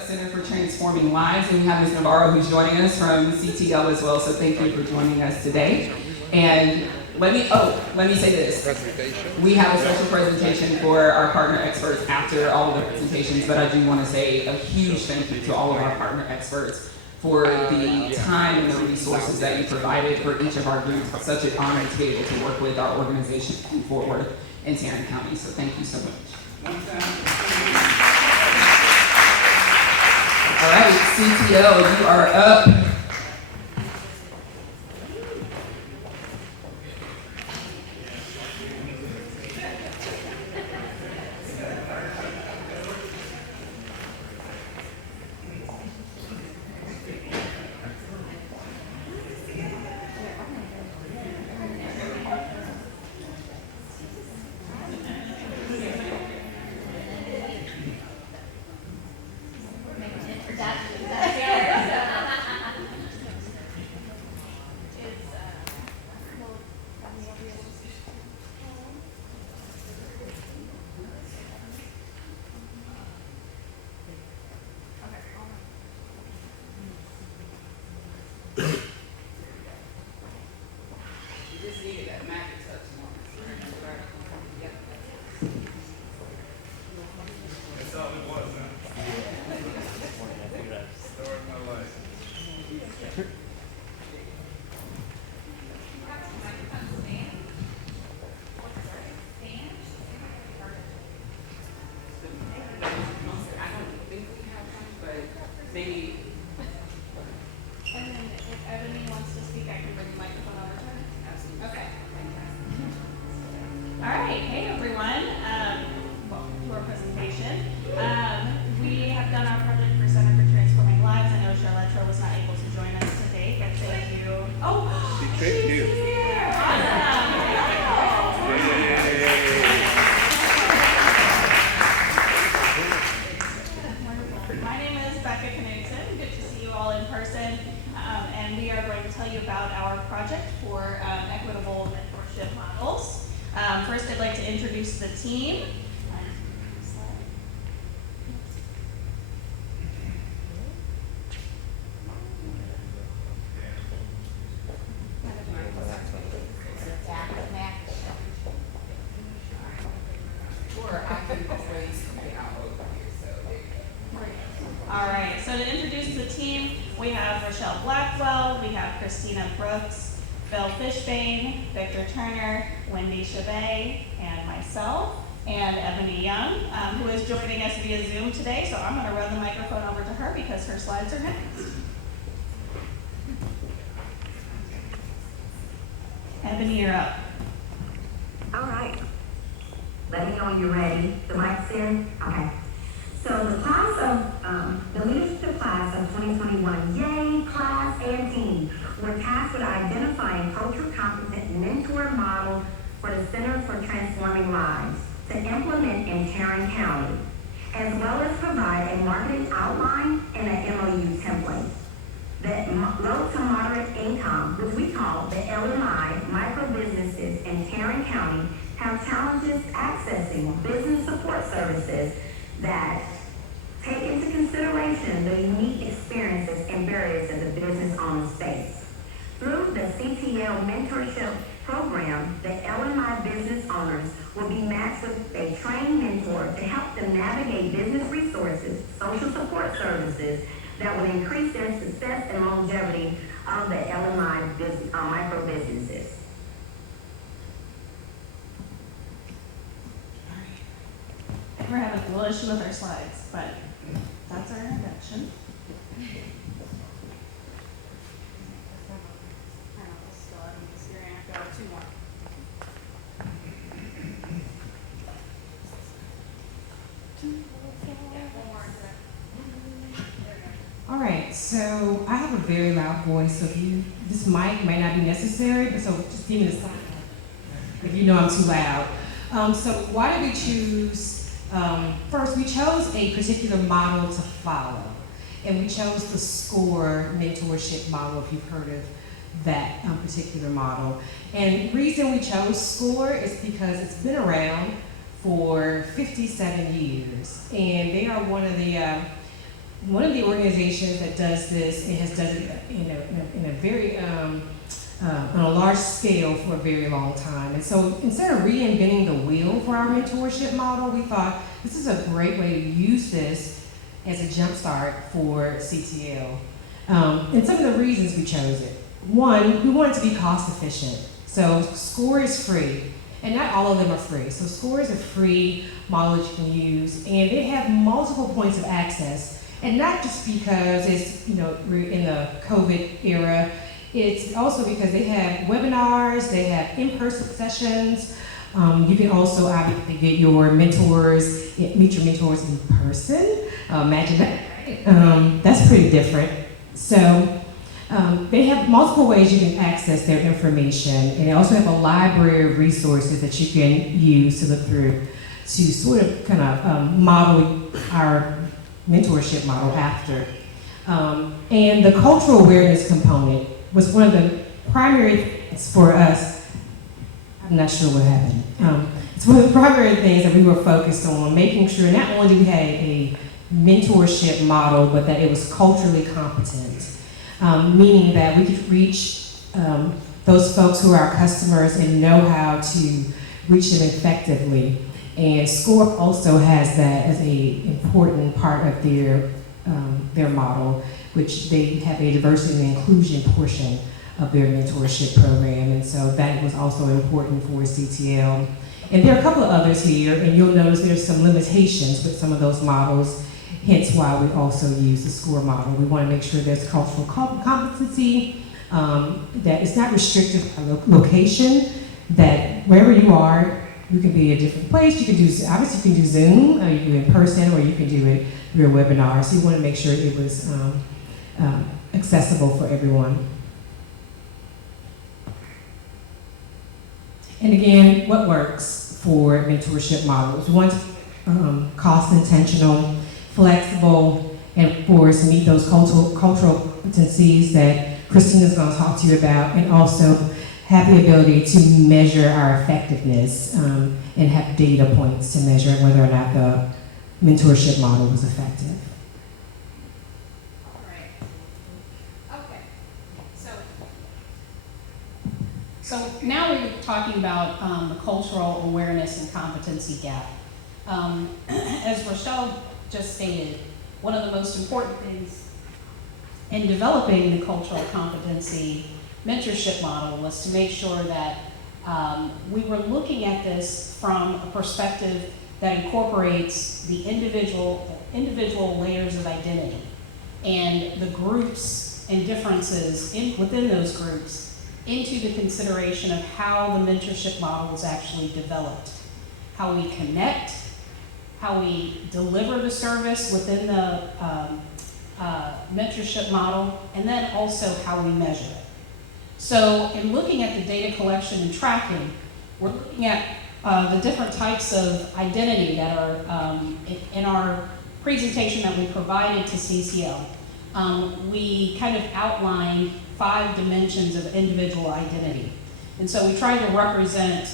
Center for Transforming Lives, and we have Ms. Navarro who's joining us from CTL as well, so thank you for joining us today. And let me say this. We have a special presentation for our partner experts after all of the presentations, but I do want to say a huge thank you to all of our partner experts for the time and the resources that you provided for each of our groups. It's such an honor to be able to work with our organization in Fort Worth and Tarrant County, so thank you so much. All right, CTO, you are up. First, I'd like to introduce the team. All right, so to introduce the team, we have Rochelle Blackwell, we have Christina Brooks, Phil Fishbane, Victor Turner, Wendy Chabet, and myself, and Ebony Young, who is joining us via Zoom today. So I'm going to run the microphone over to her because her slides are next. Ebony, you're up. All right. Let me know you're ready. The mic's in? Okay. So the class of, the leadership class of 2021, yay, class and team, were tasked with identifying culture competent mentor model for the Center for Transforming Lives to implement in Tarrant County, as well as provide a marketing outline and an MOU template. The low to moderate income, which we call the LMI, micro businesses in Tarrant County, have challenges accessing business support services that take into consideration the unique experiences and barriers that the business owners face. Through the CTL mentorship program, the LMI business owners will be matched with a trained mentor to help them navigate business resources, social support services that will increase their success and longevity of the LMI micro businesses. We're having a little issue with our slides, but that's our introduction. All right, so I have a very loud voice, so this mic might not be necessary, but so just give me a sign if you know I'm too loud. So why did we choose, first we chose a particular model to follow, and we chose the SCORE mentorship model, if you've heard of that particular model. And the reason we chose SCORE is because it's been around for 57 years, and they are one of the organizations that does this and has done it in a very on a large scale for a very long time. And so instead of reinventing the wheel for our mentorship model, we thought this is a great way to use this as a jumpstart for CTL. And some of the reasons we chose it. One, we want it to be cost efficient. So SCORE is free, and not all of them are free. So SCORE is a free model that you can use, and they have multiple points of access. And not just because it's, we're in the COVID era, it's also because they have webinars, they have in-person sessions. You can also obviously get your mentors, meet your mentors in person. Imagine that, right? That's pretty different. So they have multiple ways you can access their information, and they also have a library of resources that you can use to look through to sort of kind of model our mentorship model after. And the cultural awareness component was one of the primary things for us. I'm not sure what happened. It's one of the primary things that we were focused on, making sure not only did we have a mentorship model, but that it was culturally competent, meaning that we could reach those folks who are our customers and know how to reach them effectively. And SCORE also has that as an important part of their model, which they have a diversity and inclusion portion of their mentorship program, and so that was also important for CTL. And there are a couple of others here, and you'll notice there's some limitations with some of those models, hence why we also use the SCORE model. We want to make sure there's cultural competency, that it's not restricted by location, that wherever you are, you can be a different place. You can do, obviously you can do Zoom, you can do in person, or you can do it through a webinar. So you want to make sure it was accessible for everyone. And again, what works for mentorship models? We want to cost intentional, flexible, and of course meet those cultural competencies that Christina's going to talk to you about, and also have the ability to measure our effectiveness and have data points to measure whether or not the mentorship model was effective. All right. Okay. So now we're talking about the cultural awareness and competency gap. As Rochelle just stated, one of the most important things in developing the cultural competency mentorship model was to make sure that we were looking at this from a perspective that incorporates the individual layers of identity and the groups and differences within those groups into the consideration of how the mentorship model was actually developed, how we connect, how we deliver the service within the mentorship model, and then also how we measure it. So in looking at the data collection and tracking, we're looking at the different types of identity that are in our presentation that we provided to CCL. We kind of outlined 5 dimensions of individual identity. And so we tried to represent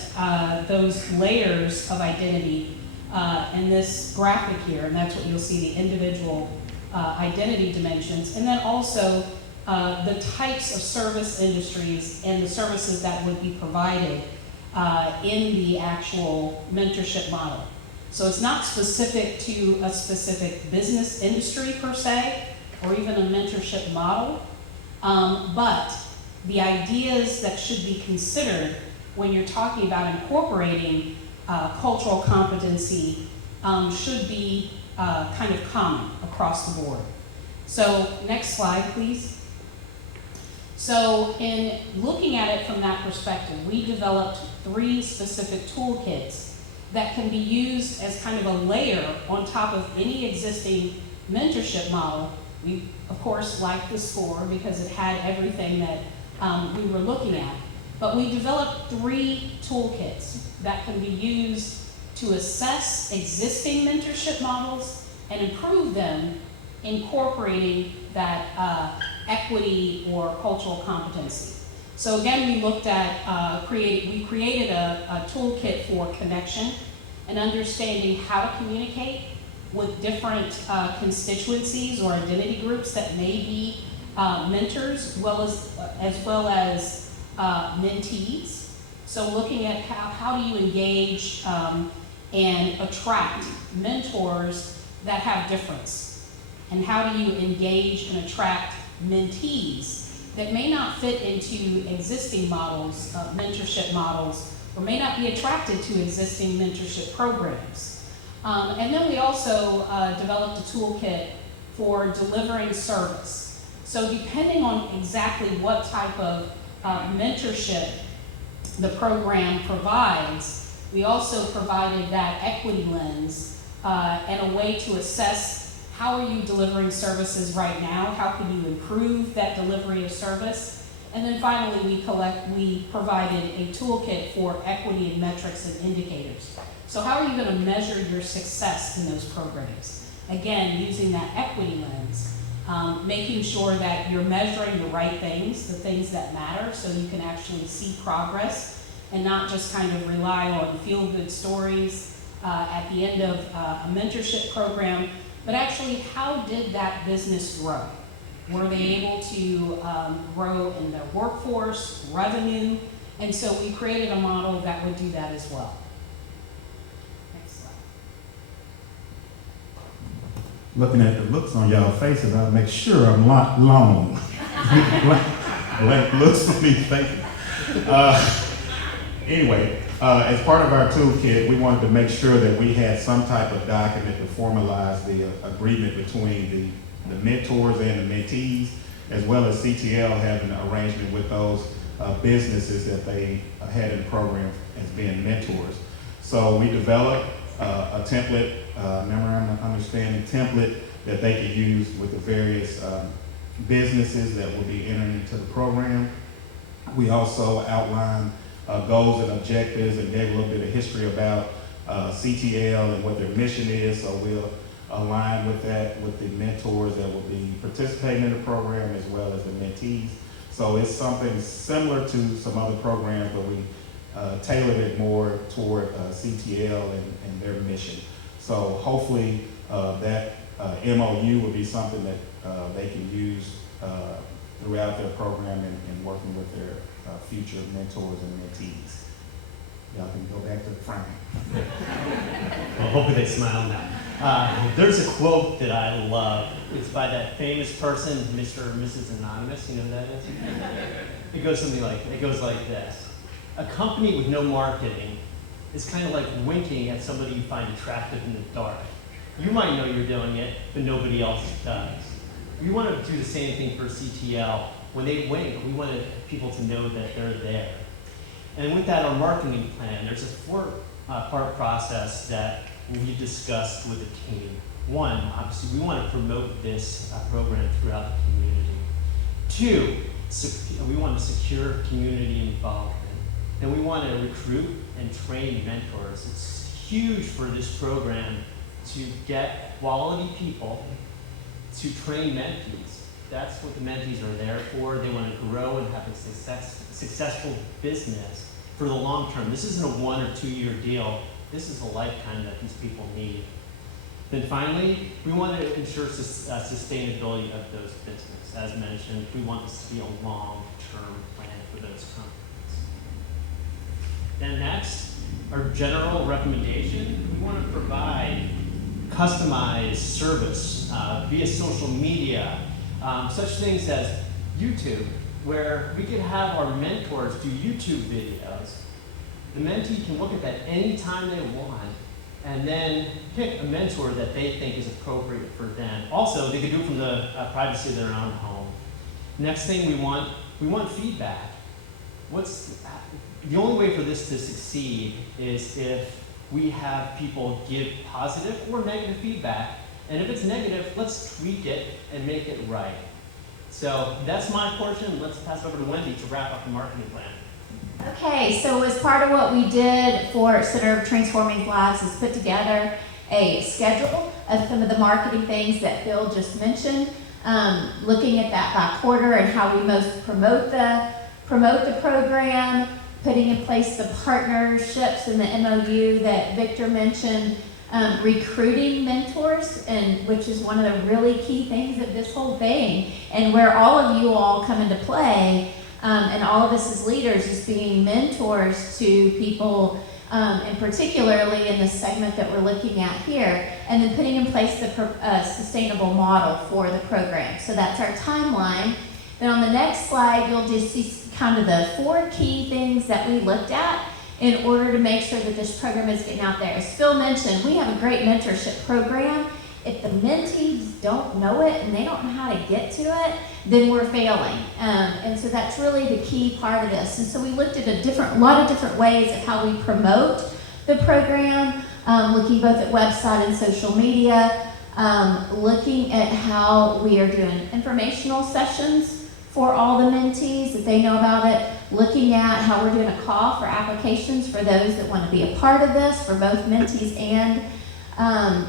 those layers of identity in this graphic here, and that's what you'll see, the individual identity dimensions, and then also the types of service industries and the services that would be provided in the actual mentorship model. So it's not specific to a specific business industry per se, or even a mentorship model, but the ideas that should be considered when you're talking about incorporating cultural competency should be kind of common across the board. So next slide, please. So in looking at it from that perspective, we developed 3 specific toolkits that can be used as kind of a layer on top of any existing mentorship model We, of course, liked the score because it had everything that we were looking at. But we developed 3 toolkits that can be used to assess existing mentorship models and improve them, incorporating that equity or cultural competency. So again, we looked at, we created a toolkit for connection and understanding how to communicate with different constituencies or identity groups that may be mentors, as well as mentees. So looking at how do you engage and attract mentors that have difference, and how do you engage and attract mentees that may not fit into existing models, mentorship models, or may not be attracted to existing mentorship programs. And then we also developed a toolkit for delivering service. So depending on exactly what type of mentorship the program provides, we also provided that equity lens and a way to assess how are you delivering services right now, how can you improve that delivery of service, and then finally we provided a toolkit for equity and metrics and indicators. So how are you going to measure your success in those programs? Again, using that equity lens, making sure that you're measuring the right things, the things that matter, so you can actually see progress and not just kind of rely on feel-good stories at the end of a mentorship program, but actually how did that business grow? Were they able to grow in their workforce, revenue? And so we created a model that would do that as well. Next slide. Looking at the looks on y'all faces, I'll make sure I'm long. Looks for me, thank you. Anyway, as part of our toolkit, we wanted to make sure that we had some type of document to formalize the agreement between the mentors and the mentees, as well as CTL having an arrangement with those businesses that they had in the program as being mentors. So we developed a template, memorandum of understanding template that they could use with the various businesses that will be entering into the program. We also outlined goals and objectives and gave a little bit of history about CTL and what their mission is, so we'll align with that with the mentors that will be participating in the program as well as the mentees. So it's something similar to some other programs, but we tailored it more toward CTL and their mission. So hopefully that MOU will be something that they can use throughout their program and working with their future mentors and mentees. Y'all can go back to Frank. Well, hopefully they smile now. There's a quote that I love. It's by that famous person, Mr. or Mrs. Anonymous. You know who that is? It goes something like, this. A company with no marketing is kind of like winking at somebody you find attractive in the dark. You might know you're doing it, but nobody else does. We want to do the same thing for CTL. When they wink, we want people to know that they're there. And with that, our marketing plan, there's a 4-part process that we discussed with the team. One, obviously, we want to promote this program throughout the community. 2, we want to secure community involvement. And we want to recruit and train mentors. It's huge for this program to get quality people to train mentees. That's what the mentees are there for. They want to grow and have a successful business for the long term. This isn't a 1 or 2 year deal. This is a lifetime that these people need. Then finally, we want to ensure sustainability of those businesses. As mentioned, we want this to be a long-term plan for those companies. Then next, our general recommendation, we want to provide customized service via social media, such things as YouTube, where we could have our mentors do YouTube videos. The mentee can look at that anytime they want, and then pick a mentor that they think is appropriate for them. Also, they can do it from the privacy of their own home. Next thing we want feedback. The only way for this to succeed is if we have people give positive or negative feedback And if it's negative, let's tweak it and make it right. So that's my portion. Let's pass it over to Wendy to wrap up the marketing plan. Okay, so as part of what we did for Center of Transforming Lives is put together a schedule of some of the marketing things that Phil just mentioned, looking at that by quarter and how we most promote the program, putting in place the partnerships and the MOU that Victor mentioned, recruiting mentors, and which is one of the really key things of this whole thing, and where all of you all come into play, and all of us as leaders is being mentors to people, and particularly in the segment that we're looking at here, and then putting in place the sustainable model for the program. So that's our timeline. Then on the next slide, you'll just see kind of the 4 key things that we looked at in order to make sure that this program is getting out there. As Phil mentioned, we have a great mentorship program. If the mentees don't know it and they don't know how to get to it, then we're failing. And so that's really the key part of this. And so we looked at a lot of different ways of how we promote the program, looking both at website and social media, looking at how we are doing informational sessions for all the mentees, that they know about it, looking at how we're doing a call for applications for those that want to be a part of this, for both mentees and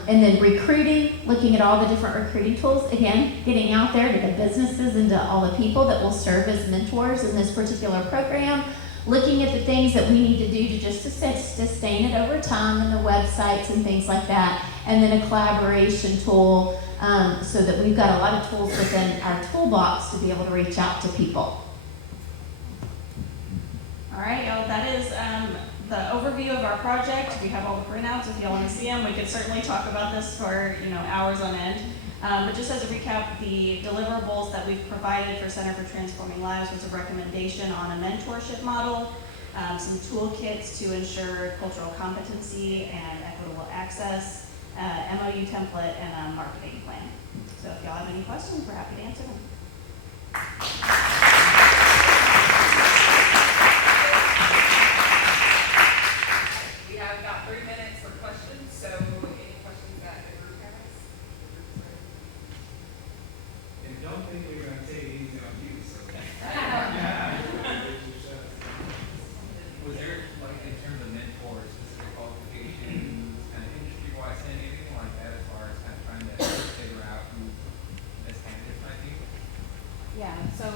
then recruiting, looking at all the different recruiting tools, again, getting out there to the businesses and to all the people that will serve as mentors in this particular program, looking at the things that we need to do to just sustain it over time, and the websites and things like that, and then a collaboration tool, so that we've got a lot of tools within our toolbox to be able to reach out to people. All right, y'all, that is the overview of our project. We have all the printouts if y'all want to see them. We could certainly talk about this for hours on end. But just as a recap, the deliverables that we've provided for Center for Transforming Lives was a recommendation on a mentorship model, some toolkits to ensure cultural competency and equitable access, MOU template, and a marketing plan. So if y'all have any questions, we're happy to answer them. We have about 3 minutes for questions, so any questions that the group has? And don't think we're going to take it easy on you, so. Was there, like, in terms of mentors, specific qualifications, kind of industry-wise, anything like that as far as kind of trying to figure out who best candidates might be? Yeah, so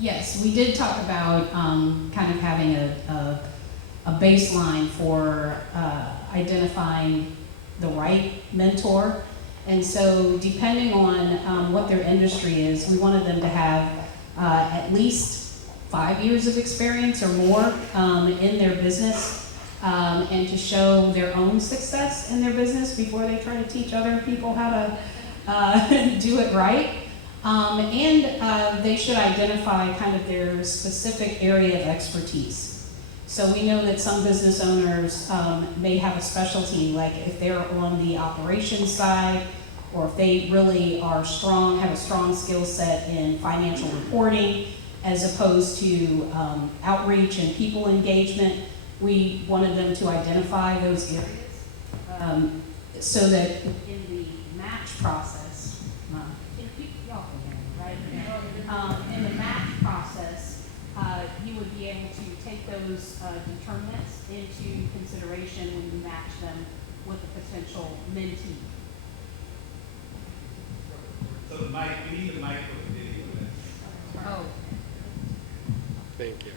yes, we did talk about kind of having a baseline for identifying the right mentor. And so depending on what their industry is, we wanted them to have at least 5 years of experience or more in their business, and to show their own success in their business before they try to teach other people how to do it right. And they should identify kind of their specific area of expertise. So we know that some business owners may have a specialty, like if they're on the operations side, or if they really are strong, have a strong skill set in financial reporting, as opposed to outreach and people engagement. We wanted them to identify those areas so that in the match process, y'all can hear me, right? In the match process, you would be able to take those determinants into consideration when you match them with a potential mentee. So the mic, we need the mic for the video. Oh. Thank you.